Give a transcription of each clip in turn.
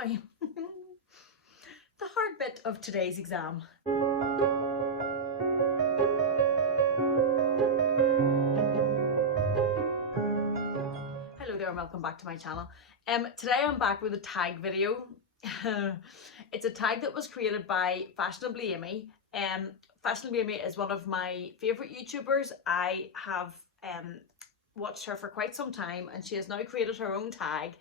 Now, the hard bit of today's exam. Hello there and welcome back to my channel. Today I'm back with a tag video. It's a tag that was created by Fashionably Amy. Fashionably Amy is one of my favourite YouTubers. I have watched her for quite some time and she has now created her own tag.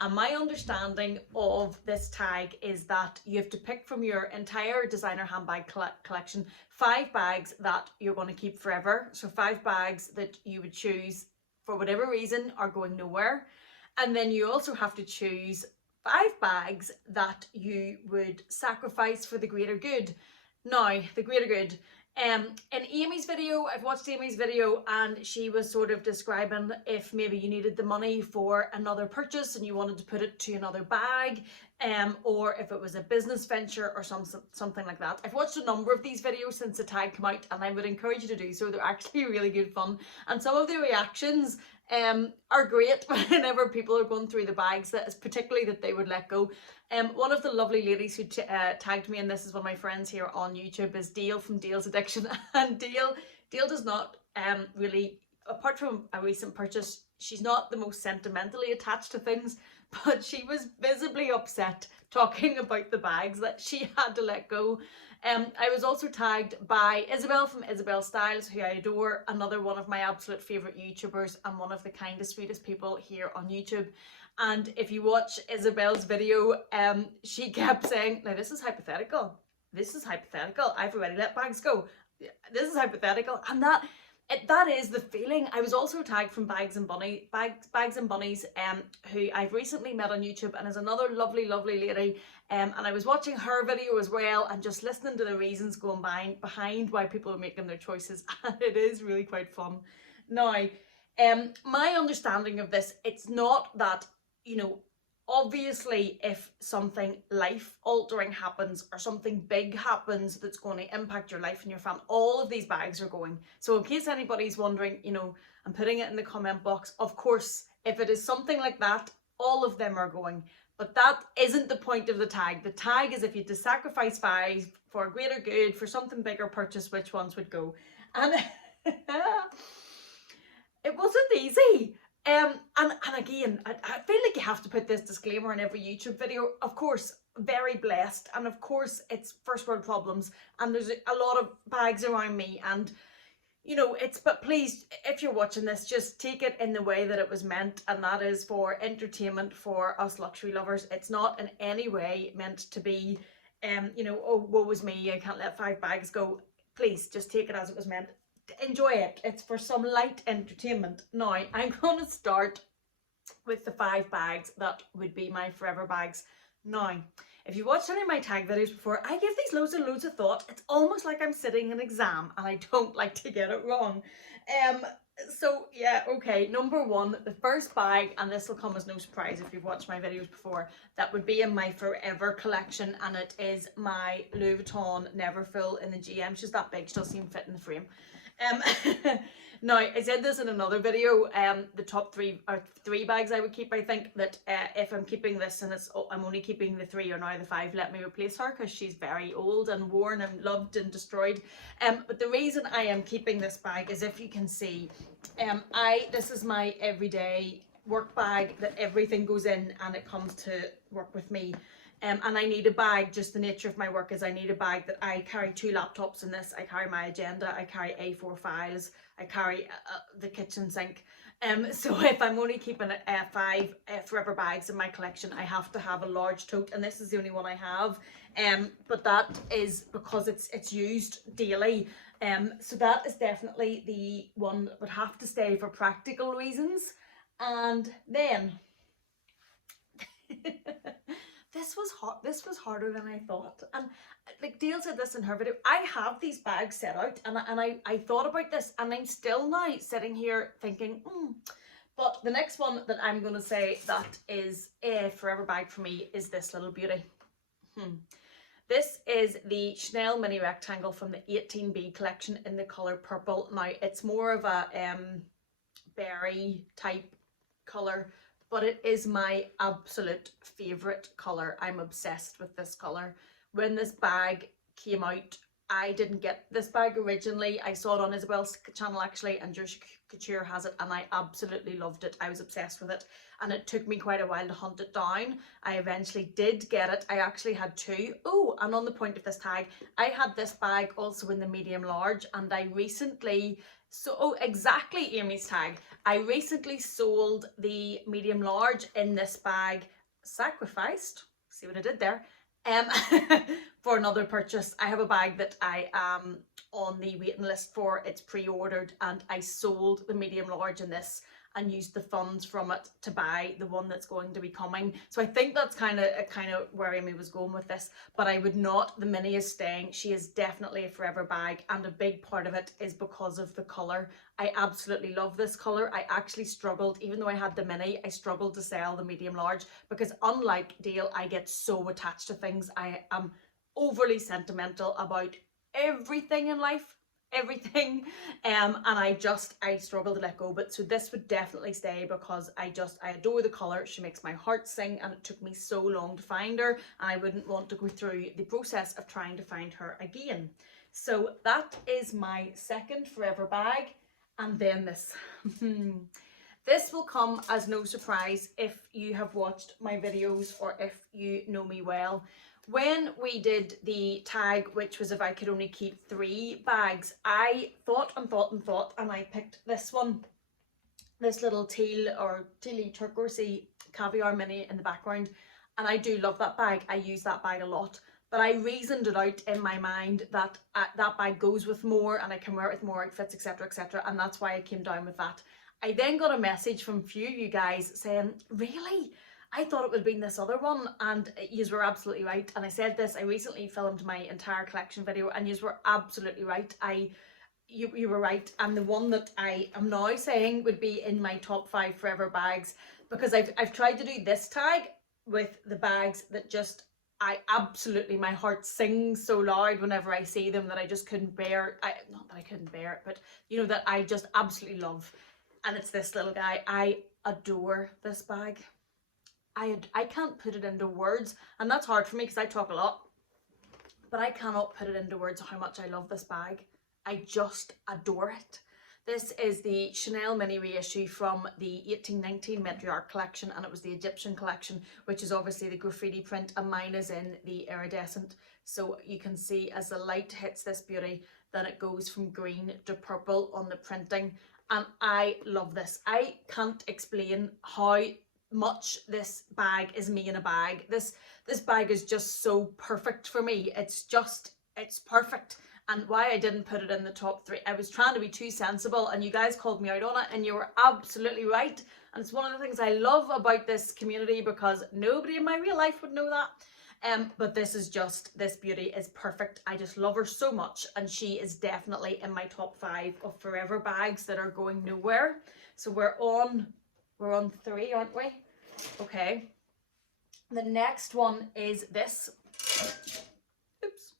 And my understanding of this tag is that you have to pick from your entire designer handbag collection 5 bags that you're going to keep forever. So 5 bags that you would choose for whatever reason are going nowhere. And then you also have to choose 5 bags that you would sacrifice for the greater good. Now, the greater good. In Amy's video, I've watched Amy's video and she was sort of describing if maybe you needed the money for another purchase and you wanted to put it to another bag, or if it was a business venture or something like that. I've watched a number of these videos since the tag came out and I would encourage you to do so. They're actually really good fun and some of the reactions are great whenever people are going through the bags, that is particularly that they would let go. One of the lovely ladies who tagged me, and this is one of my friends here on YouTube, is Dale from Dale's Addiction. And Dale does not really, apart from a recent purchase, she's not the most sentimentally attached to things, but she was visibly upset talking about the bags that she had to let go. I was also tagged by Isabel from Isabel Styles, who I adore, another one of my absolute favourite YouTubers and one of the kindest, sweetest people here on YouTube. And if you watch Isabel's video, she kept saying, now this is hypothetical, I've already let bags go, this is hypothetical, and that is the feeling. I was also tagged from Bags and Bunnies, who I've recently met on YouTube and is another lovely lady, and I was watching her video as well and just listening to the reasons going behind why people are making their choices, and it is really quite fun. Now, my understanding of this, it's not that, you know, obviously if something life altering happens or something big happens that's going to impact your life and your family, all of these bags are going. So in case anybody's wondering, you know, I'm putting it in the comment box, of course, if it is something like that, all of them are going. But that isn't the point of the tag. The tag is if you had to sacrifice 5 for a greater good, for something bigger purchase, which ones would go? And it wasn't easy. And again, I feel like you have to put this disclaimer in every YouTube video. Of course, very blessed, and of course it's first world problems, and there's a lot of bags around me, and you know, but please, if you're watching this, just take it in the way that it was meant, and that is for entertainment for us luxury lovers. It's not in any way meant to be, you know, oh, woe is me, I can't let 5 bags go. Please, just take it as it was meant. Enjoy it. It's for some light entertainment. Now, I'm going to start with the 5 bags that would be my forever bags. Now, if you watched any of my tag videos before, I give these loads of thought. It's almost like I'm sitting an exam and I don't like to get it wrong. So yeah, okay, number 1, the first bag, and this will come as no surprise if you've watched my videos before, that would be in my forever collection, and it is my Louis Vuitton Neverfull in the GM. She's that big, she doesn't even fit in the frame. Now, I said this in another video, the top 3 bags I would keep. I think that if I'm keeping this and I'm only keeping the 3 or now the 5, let me replace her, because she's very old and worn and loved and destroyed. But the reason I am keeping this bag is, if you can see, this is my everyday work bag that everything goes in and it comes to work with me. And I need a bag, just the nature of my work is I need a bag that I carry 2 laptops in this, I carry my agenda, I carry A4 files, I carry the kitchen sink. So if I'm only keeping 5 forever bags in my collection, I have to have a large tote, and this is the only one I have. But that is because it's used daily. So that is definitely the one that would have to stay for practical reasons. And then this was harder than I thought, and like Dale said this in her video, I have these bags set out, and I thought about this, and I'm still now sitting here thinking, but the next one that I'm going to say that is a forever bag for me is this little beauty. This is the Chanel mini rectangle from the 18B collection in the colour purple. Now, it's more of a berry type colour, but it is my absolute favourite colour. I'm obsessed with this colour. When this bag came out, I didn't get this bag originally. I saw it on Isabel's channel actually, and Jersey Couture has it, and I absolutely loved it. I was obsessed with it, and it took me quite a while to hunt it down. I eventually did get it. I actually had two. Oh, and on the point of this tag, I had this bag also in the medium large, and I recently, exactly Amy's tag, I recently sold the medium large in this bag, sacrificed, see what I did there, for another purchase. I have a bag that I am on the waiting list for. It's pre-ordered, and I sold the medium large in this and used the funds from it to buy the one that's going to be coming. So I think that's kind of where Amy was going with this, but I would not, the mini is staying. She is definitely a forever bag, and a big part of it is because of the colour. I absolutely love this colour. I actually struggled, even though I had the mini, I struggled to sell the medium large because unlike Dale, I get so attached to things. I am overly sentimental about everything in life, everything, and I struggle to let go. But so this would definitely stay because I adore the colour. She makes my heart sing, and it took me so long to find her, and I wouldn't want to go through the process of trying to find her again. So that is my second forever bag. And then this this will come as no surprise if you have watched my videos or if you know me well. When we did the tag, which was if I could only keep 3 bags, I thought and thought and thought, and I picked this one, this little teal or tealy turquoisey caviar mini in the background, and I do love that bag. I use that bag a lot, but I reasoned it out in my mind that that bag goes with more and I can wear it with more outfits, etc, etc, and that's why I came down with that. I then got a message from a few of you guys saying, really? I thought it would have been this other one, and yous were absolutely right. And I said this, I recently filmed my entire collection video, and yous were absolutely right. You were right, and the one that I am now saying would be in my top 5 forever bags, because I've tried to do this tag with the bags that just, I absolutely, my heart sings so loud whenever I see them that I just couldn't bear, not that I couldn't bear it, but you know, that I just absolutely love. And it's this little guy. I adore this bag. I can't put it into words, and that's hard for me because I talk a lot, but I cannot put it into words how much I love this bag. I just adore it. This is the Chanel mini reissue from the 1819 Matriarch collection, and it was the Egyptian collection, which is obviously the graffiti print, and mine is in the iridescent. So you can see as the light hits this beauty, then it goes from green to purple on the printing, and I love this. I can't explain how much this bag is me in a bag. This bag is just so perfect for me. It's perfect. And why I didn't put it in the top 3, I was trying to be too sensible, and you guys called me out on it, and you were absolutely right. And it's one of the things I love about this community, because nobody in my real life would know that. But this beauty is perfect. I just love her so much, and she is definitely in my top 5 of forever bags that are going nowhere. So we're on 3, aren't we? Okay. The next one is this. Oops.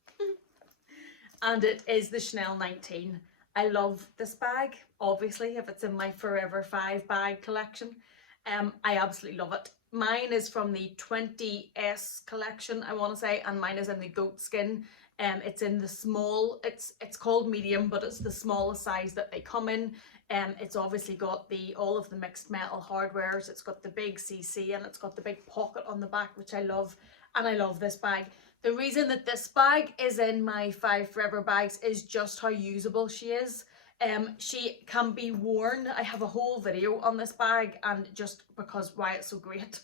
And it is the Chanel 19. I love this bag, obviously, if it's in my forever 5 bag collection. I absolutely love it. Mine is from the 20S collection, I want to say, and mine is in the goat skin. It's in the small, it's called medium, but it's the smallest size that they come in. It's obviously got all of the mixed metal hardwares. It's got the big CC, and it's got the big pocket on the back, which I love, and I love this bag. The reason that this bag is in my 5 forever bags is just how usable she is. She can be worn. I have a whole video on this bag, and just because why it's so great.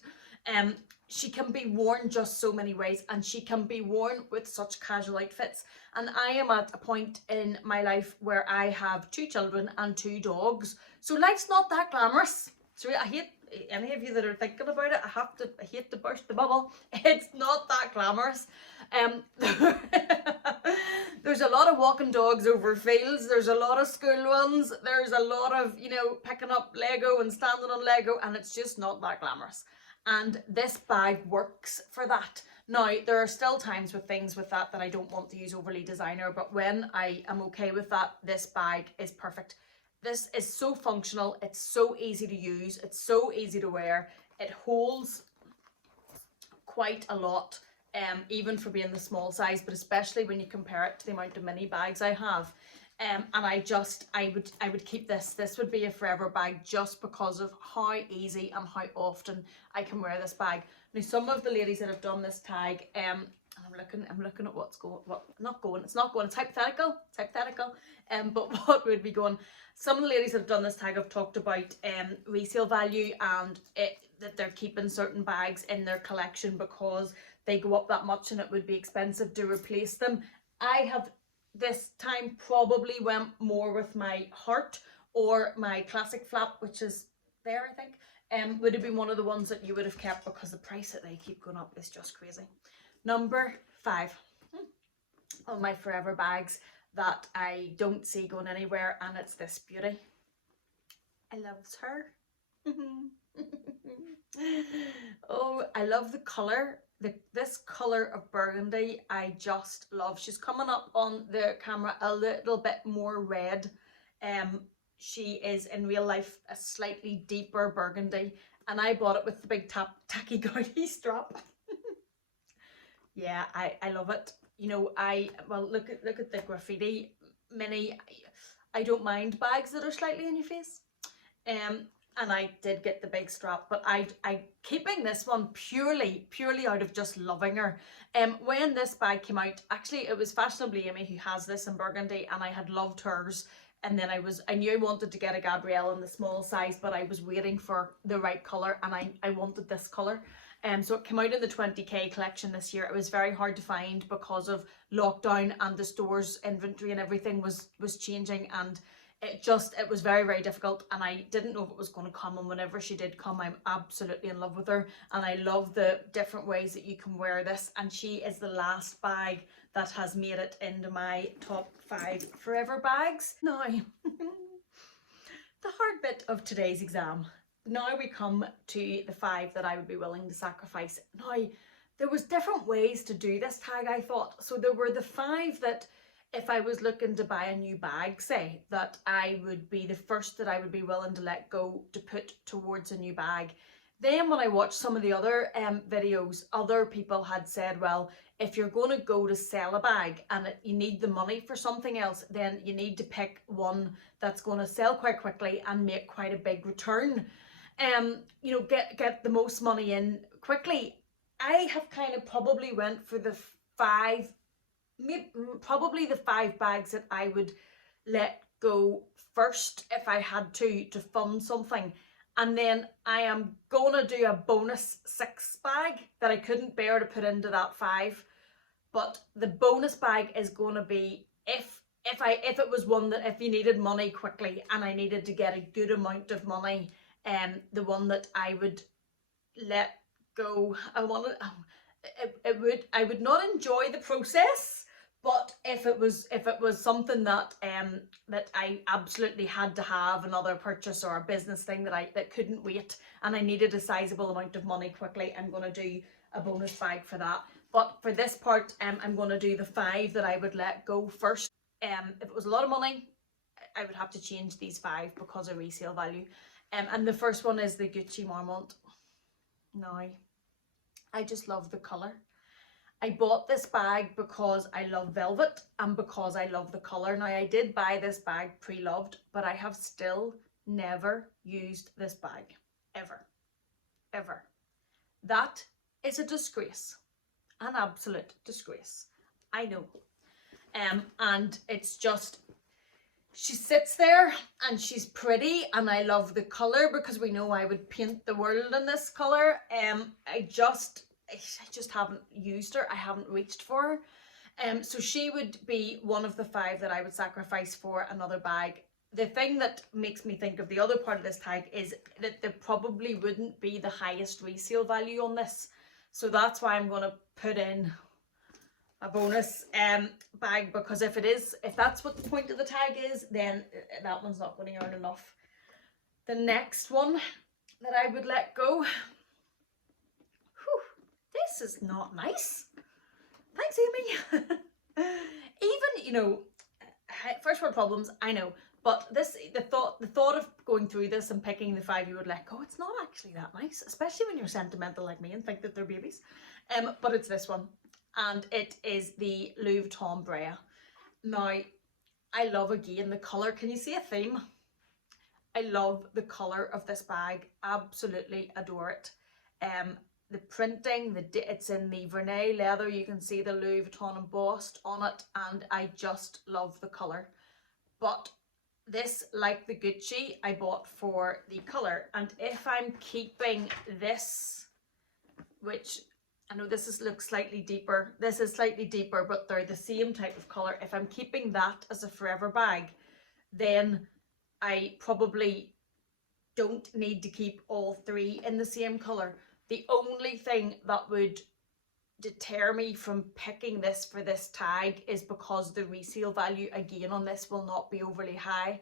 She can be worn just so many ways, and she can be worn with such casual outfits. And I am at a point in my life where I have 2 children and 2 dogs, so life's not that glamorous. So I hate any of you that are thinking about it. I hate to burst the bubble. It's not that glamorous. There's a lot of walking dogs over fields. There's a lot of school ones. There's a lot of, you know, picking up Lego and standing on Lego, and it's just not that glamorous. And this bag works for that. Now, there are still times with things with that I don't want to use overly designer, but when I am okay with that, this bag is perfect. This is so functional. It's so easy to use. It's so easy to wear. it holds quite a lot, even for being the small size, but especially when you compare it to the amount of mini bags I have. And I would keep this. This would be a forever bag just because of how easy and how often I can wear this bag. Now, some of the ladies that have done this tag, and I'm looking at what's going, it's hypothetical, but what would be going, some of the ladies that have done this tag have talked about resale value, and that they're keeping certain bags in their collection because they go up that much and it would be expensive to replace them. I have this time probably went more with my heart or my classic flap, which is there, I think. Would have been one of the ones that you would have kept because the price that they keep going up is just crazy. Number 5 of my forever bags that I don't see going anywhere, and it's this beauty. I loves her. Oh, I love the colour. This colour of burgundy I just love. She's coming up on the camera a little bit more red. She is in real life a slightly deeper burgundy, and I bought it with the big tacky gouty strap. Yeah, I love it. You know, well, look at the graffiti mini. I don't mind bags that are slightly in your face. And I did get the big strap, but I keeping this one purely out of just loving her. When this bag came out, actually it was Fashionably Amy who has this in burgundy, and I had loved hers. And then I knew I wanted to get a Gabrielle in the small size, but I was waiting for the right colour, and I wanted this colour. So it came out in the 20k collection this year. It was very hard to find because of lockdown, and the store's inventory and everything was changing, and it was very difficult, and I didn't know if it was going to come. And whenever she did come, I'm absolutely in love with her, and I love the different ways that you can wear this. And she is the last bag that has made it into my top 5 forever bags. Now, the hard bit of today's exam. Now we come to the 5 that I would be willing to sacrifice. Now, there was different ways to do this tag, I thought. So there were the 5 that, if I was looking to buy a new bag, say, that I would be the first that I would be willing to let go to put towards a new bag. Then when I watched some of the other videos, other people had said, well, if you're going to go to sell a bag and you need the money for something else, then you need to pick one that's going to sell quite quickly and make quite a big return. You know, get the most money in quickly. I have kind of probably went for the 5, probably the 5 bags that I would let go first if I had to fund something. And then I am gonna do a bonus 6 bag that I couldn't bear to put into that 5. But the bonus bag is gonna be if it was one that if you needed money quickly and I needed to get a good amount of money, the one that I would let go. I would not enjoy the process. But if it was something that that I absolutely had to have, another purchase or a business thing that couldn't wait, and I needed a sizable amount of money quickly, I'm going to do a bonus bag for that. But for this part, I'm going to do the 5 that I would let go first. If it was a lot of money, I would have to change these 5 because of resale value. And the first one is the Gucci Marmont. Now, I just love the colour. I bought this bag because I love velvet and because I love the colour. Now, I did buy this bag pre-loved, but I have still never used this bag. Ever. Ever. That is a disgrace. An absolute disgrace. I know. And it's just, she sits there and she's pretty, and I love the colour because we know I would paint the world in this colour. I just haven't used her. I haven't reached for her. So she would be one of the 5 that I would sacrifice for another bag. The thing that makes me think of the other part of this tag is that there probably wouldn't be the highest resale value on this. So that's why I'm going to put in a bonus bag, because if that's what the point of the tag is, then that one's not going to earn enough. The next one that I would let go, this is not nice. Thanks, Amy. Even, you know, first world problems, I know, But this, the thought of going through this and picking the 5 you would let go, it's not actually that nice, especially when you're sentimental like me and think that they're babies. But it's this one, and it is the Louis Vuitton Brea. Now, I love, again, the colour. Can you see a theme? I love the colour of this bag. Absolutely adore it. The printing, it's in the Vernet leather. You can see the Louis Vuitton embossed on it, and I just love the colour. But this, like the Gucci, I bought for the colour. And if I'm keeping this, which I know this looks slightly deeper. This is slightly deeper, but they're the same type of colour. If I'm keeping that as a forever bag, then I probably don't need to keep all 3 in the same colour. The only thing that would deter me from picking this for this tag is because the resale value, again, on this will not be overly high.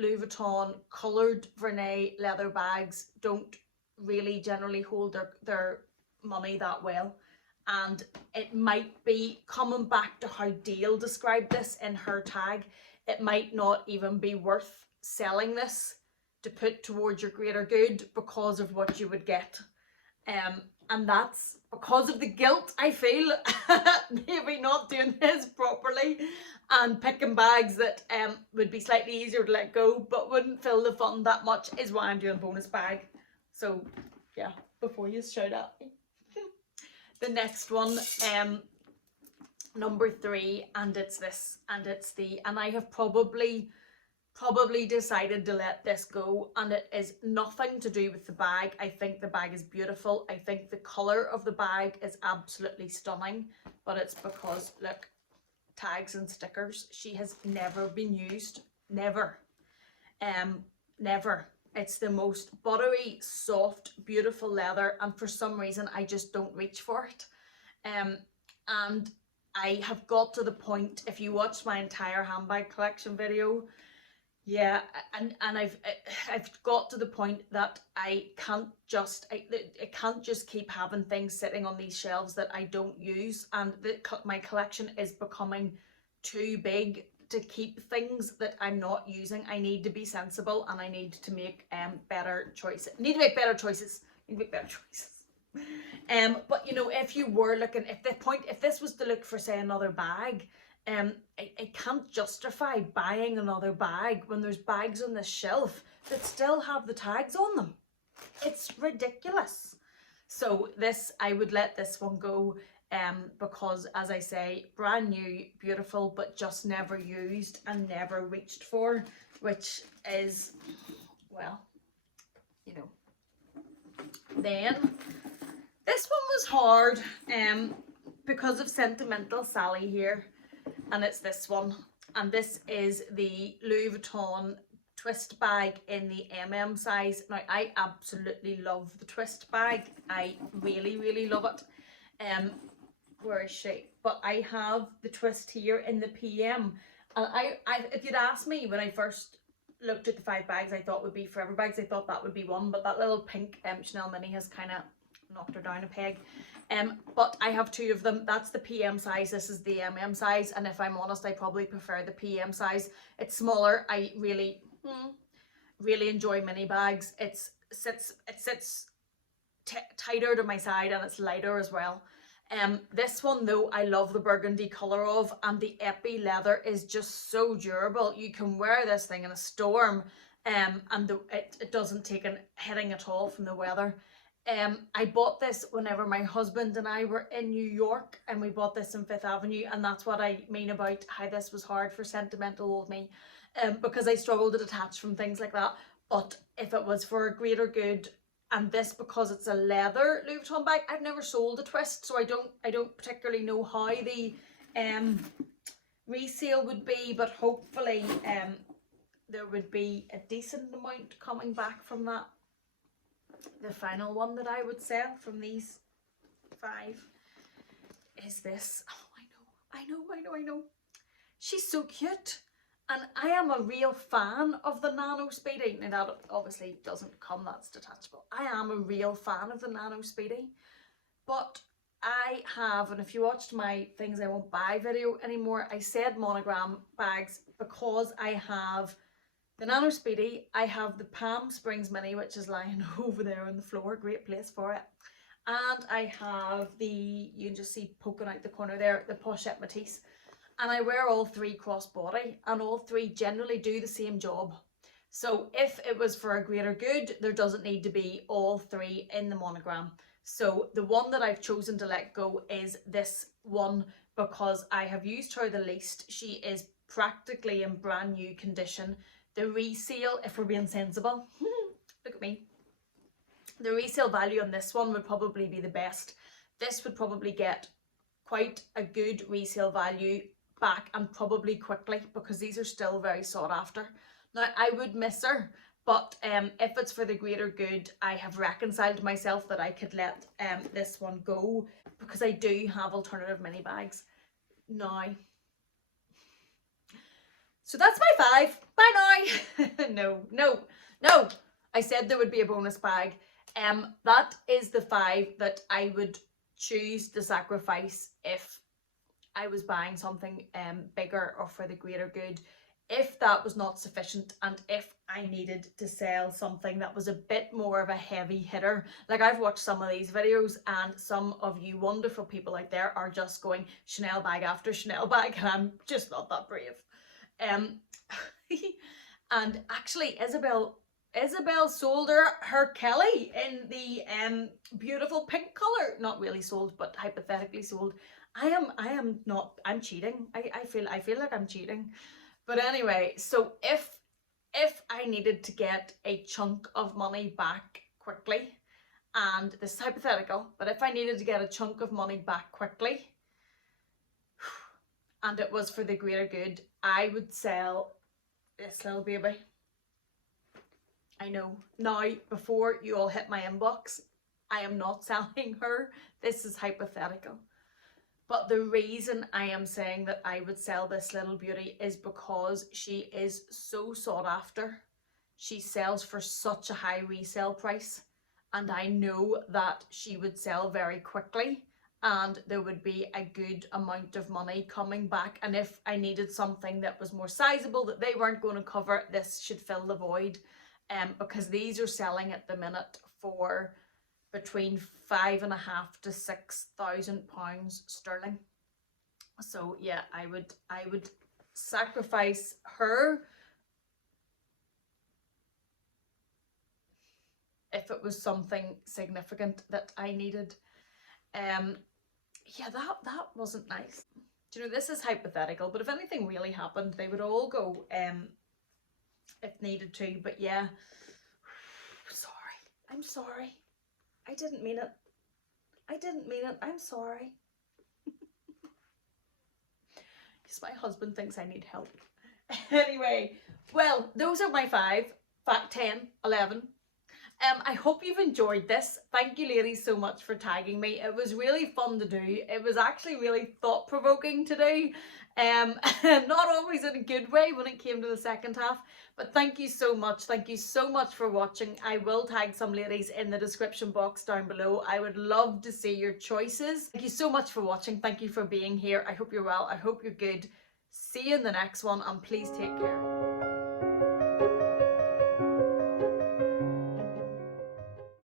Louis Vuitton coloured Vernet leather bags don't really generally hold their money that well, and it might be, coming back to how Dale described this in her tag, it might not even be worth selling this to put towards your greater good because of what you would get. And that's because of the guilt I feel maybe not doing this properly and picking bags that would be slightly easier to let go but wouldn't fill the fund that much, is why I'm doing a bonus bag. So yeah, before you shout at me. The next one, number 3, and it's this, and it's and I have probably decided to let this go, and it is nothing to do with the bag. I think the bag is beautiful. I think the colour of the bag is absolutely stunning, but it's because, look, tags and stickers. She has never been used. Never. Never. It's the most buttery, soft, beautiful leather, and for some reason I just don't reach for it. And I have got to the point, if you watch my entire handbag collection video, yeah, and I've got to the point that I can't just keep having things sitting on these shelves that I don't use, and my collection is becoming too big to keep things that I'm not using. I need to be sensible, and I need to make better choices. But you know, if you were looking, if this was to look for, say, another bag, I can't justify buying another bag when there's bags on this shelf that still have the tags on them. It's ridiculous. So this, I would let this one go, because, as I say, brand new, beautiful, but just never used and never reached for, which is, well, you know. Then this one was hard, because of Sentimental Sally here. And it's this one, and this is the Louis Vuitton twist bag in the size. Now, I absolutely love the twist bag. I really love it. Where is she? But I have the twist here in the PM, and I if you'd asked me when I first looked at the 5 bags I thought would be forever bags, I thought that would be one, but that little pink Chanel mini has kind of knocked her down a peg. But I have 2 of them. That's the PM size, this is the size, and if I'm honest, I probably prefer the PM size. It's smaller. I really enjoy mini bags. It sits tighter to my side, and it's lighter as well. This one, though, I love the burgundy colour of, and the epi leather is just so durable. You can wear this thing in a storm, and it doesn't take a hitting at all from the weather. I bought this whenever my husband and I were in New York, and we bought this in 5th Avenue, and that's what I mean about how this was hard for sentimental old me, because I struggled to detach from things like that. But if it was for a greater good, and this, because it's a leather Louis Vuitton bag, I've never sold a twist, so I don't particularly know how the resale would be, but hopefully there would be a decent amount coming back from that. The final one that I would sell from these 5 is this. Oh, I know. She's so cute. And I am a real fan of the Nano Speedy. Now that obviously doesn't come, that's detachable. I am a real fan of the Nano Speedy. But I have, and if you watched my things I won't buy video anymore, I said monogram bags because I have the Nano Speedy, I have the Palm Springs Mini, which is lying over there on the floor, great place for it. And I have the, you can just see poking out the corner there, the Pochette Matisse. And I wear all three crossbody, and all three generally do the same job. So if it was for a greater good, there doesn't need to be all three in the monogram. So the one that I've chosen to let go is this one because I have used her the least. She is practically in brand new condition. The resale, if we're being sensible, look at me. The resale value on this one would probably be the best. This would probably get quite a good resale value back, and probably quickly, because these are still very sought after. Now, I would miss her, but if it's for the greater good, I have reconciled myself that I could let this one go, because I do have alternative mini bags now. So that's my 5. Bye now. No. I said there would be a bonus bag. That is the 5 that I would choose to sacrifice if I was buying something bigger or for the greater good. If that was not sufficient, and if I needed to sell something that was a bit more of a heavy hitter, like I've watched some of these videos and some of you wonderful people out there are just going Chanel bag after Chanel bag, and I'm just not that brave. And actually Isabel sold her Kelly in the beautiful pink color. Not really sold, but hypothetically sold. I'm cheating. I feel like I'm cheating. But anyway, so if I needed to get a chunk of money back quickly, and this is hypothetical, but if I needed to get a chunk of money back quickly, and it was for the greater good, I would sell this little baby. I know. Now, before you all hit my inbox, I am not selling her. This is hypothetical. But the reason I am saying that I would sell this little beauty is because she is so sought after. She sells for such a high resale price, and I know that she would sell very quickly, and there would be a good amount of money coming back. And if I needed something that was more sizable that they weren't going to cover, this should fill the void. Because these are selling at the minute for between £5,500 to £6,000 sterling. So yeah, I would sacrifice her if it was something significant that I needed. Yeah, that wasn't nice. Do you know, this is hypothetical, but if anything really happened, they would all go if needed to. But yeah, I'm sorry. I didn't mean it. I'm sorry. Because my husband thinks I need help. Anyway, well, those are my 5, 10, 11. I hope you've enjoyed this. Thank you ladies so much for tagging me. It was really fun to do. It was actually really thought-provoking to do. Not always in a good way when it came to the second half, but thank you so much. Thank you so much for watching. I will tag some ladies in the description box down below. I would love to see your choices. Thank you so much for watching. Thank you for being here. I hope you're well. I hope you're good. See you in the next one, and please take care.